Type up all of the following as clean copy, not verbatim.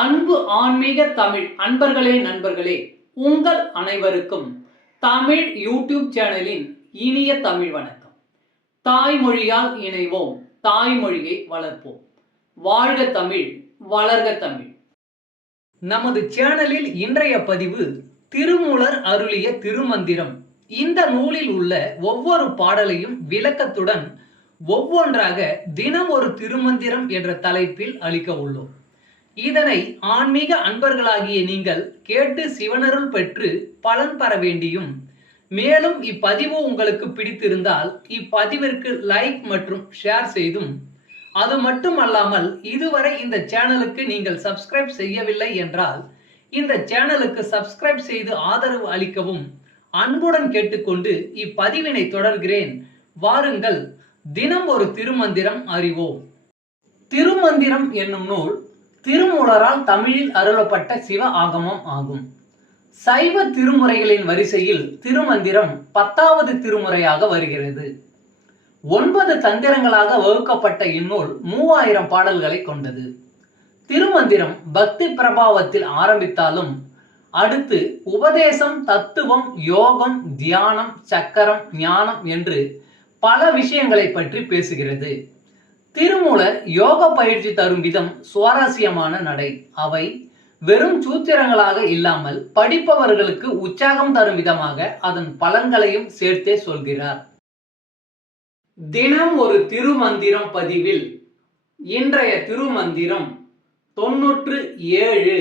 அன்பு ஆன்மீக தமிழ் அன்பர்களே நண்பர்களே, உங்கள் அனைவருக்கும் தமிழ் யூடியூப் சேனலின் இனிய தமிழ் வணக்கம். தாய்மொழியால் இணைவோம், தாய்மொழியை வளர்ப்போம். வாழ்க தமிழ், வளர்க தமிழ். நமது சேனலில் இன்றைய பதிவு திருமூலர் அருளிய திருமந்திரம். இந்த நூலில் உள்ள ஒவ்வொரு பாடலையும் விளக்கத்துடன் ஒவ்வொன்றாக தினம் ஒரு திருமந்திரம் என்ற தலைப்பில் அளிக்க உள்ளோம். இதனை ஆன்மீக அன்பர்களாகிய நீங்கள் கேட்டு சிவனருள் பெற்று பலன் பெற வேண்டியும், மேலும் இப்பதிவு உங்களுக்கு பிடித்திருந்தால் இப்பதிவிற்கு லைக் மற்றும் ஷேர் செய்தும், அது மட்டுமல்லாமல் இதுவரை இந்த சேனலுக்கு நீங்கள் சப்ஸ்கிரைப் செய்யவில்லை என்றால் இந்த சேனலுக்கு சப்ஸ்கிரைப் செய்து ஆதரவு அளிக்கவும் அன்புடன் கேட்டுக்கொண்டு இப்பதிவினை தொடர்கிறேன். வாருங்கள், தினம் ஒரு திருமந்திரம் அறிவோம். திருமந்திரம் என்னும் நூல் திருமூலரால் தமிழில் அருளப்பட்ட சிவ ஆகமம் ஆகும். சைவ திருமுறைகளின் வரிசையில் திருமந்திரம் 10வது திருமுறையாக வருகிறது. 9 தந்திரங்களாக வகுக்கப்பட்ட இந்நூல் 3000 பாடல்களை கொண்டது. திருமந்திரம் பக்தி பிரபாவத்தில் ஆரம்பித்தாலும் அடுத்து உபதேசம், தத்துவம், யோகம், தியானம், சக்கரம், ஞானம் என்று பல விஷயங்களை பற்றி பேசுகிறது. திருமூலர் யோக பயிற்சி தரும் விதம் சுவாரஸ்யமான நடை. அவை வெறும் சூத்திரங்களாக இல்லாமல் படிப்பவர்களுக்கு உற்சாகம் தரும் விதமாக அதன் பலன்களையும் சேர்த்தே சொல்கிறார். தினம் ஒரு திருமந்திரம் பதிவில் இன்றைய திருமந்திரம் 97.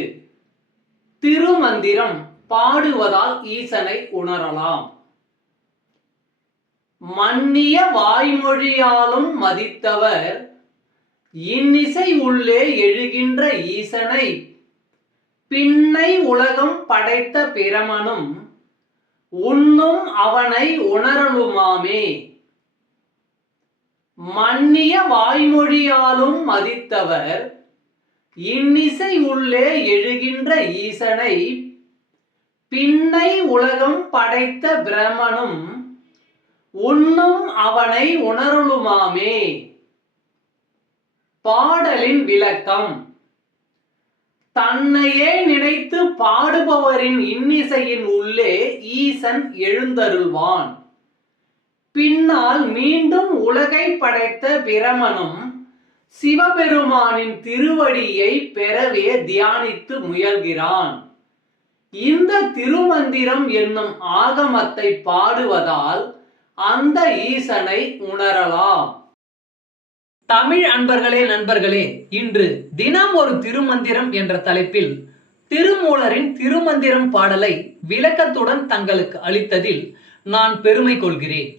திருமந்திரம் பாடுவதால் ஈசனை உணரலாம். மன்னிய வாய்மொழியாலும் மதித்தவர் இன்னிசை உள்ளே எழுகின்ற ஈசனை பின்னை உலகம் படைத்த பிரமனும் உண்ணும் அவனை உணரலுமாமே. மன்னிய வாய்மொழியாலும் மதித்தவர் இன்னிசை உள்ளே எழுகின்ற ஈசனை பின்னை உலகம் படைத்த பிரமனும் உண்ணும் அவனை உணரலுமாமே. பாடலின் விளக்கம். தன்னையே நினைத்து பாடுபவரின் இன்னிசையின் உள்ளே ஈசன் எழுந்தருள்வான். பின்னால் மீண்டும் உலகை படைத்த பிரமனும் சிவபெருமானின் திருவடியை பெறவே தியானித்து முயல்கிறான். இந்த திருமந்திரம் என்னும் ஆகமத்தை பாடுவதால் அந்த ஈசனை உணரலாம். தமிழ் அன்பர்களே நண்பர்களே, இன்று தினம் ஒரு திருமந்திரம் என்ற தலைப்பில் திருமூலரின் திருமந்திரம் பாடலை விளக்கத்துடன் தங்களுக்கு அளித்ததில் நான் பெருமை கொள்கிறேன்.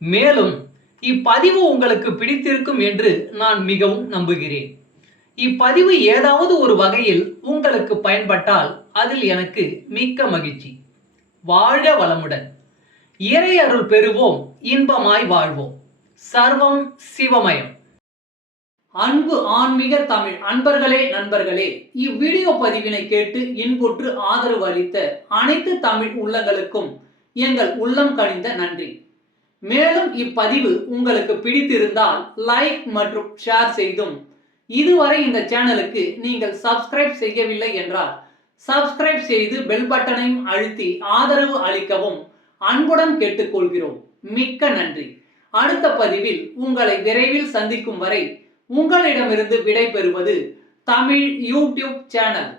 மேலும் இப்பதிவு உங்களுக்கு பிடித்திருக்கும் என்று நான் மிகவும் நம்புகிறேன். இப்பதிவு ஏதாவது ஒரு வகையில் உங்களுக்கு பயன்பட்டால் அதில் எனக்கு மிக்க மகிழ்ச்சி. வாழ்க வளமுடன். இறை அருள் பெறுவோம், இன்பமாய் வாழ்வோம். சர்வம் சிவமயம். அன்பு ஆன்மீக தமிழ் அன்பர்களே நண்பர்களே, இவ்வீடியோ பதிவினை கேட்டு இன்புற்று ஆதரவு அளித்த அனைத்து தமிழ் உள்ளங்களுக்கும் எங்கள் உள்ளம் கனிந்த நன்றி. மேலும் இப்பதிவு உங்களுக்கு பிடித்திருந்தால் லைக் மற்றும் ஷேர் செய்தும், இதுவரை இந்த சேனலுக்கு நீங்கள் சப்ஸ்கிரைப் செய்யவில்லை என்றால் சப்ஸ்கிரைப் செய்து பெல் பட்டனையும் அழுத்தி ஆதரவு அளிக்கவும் அன்புடன் கேட்டுக்கொள்கிறோம். மிக்க நன்றி. அடுத்த பதிவில் உங்களை விரைவில் சந்திக்கும் வரை உங்களிடமிருந்து விடை பெறுவது தமிழ் யூடியூப் சேனல்.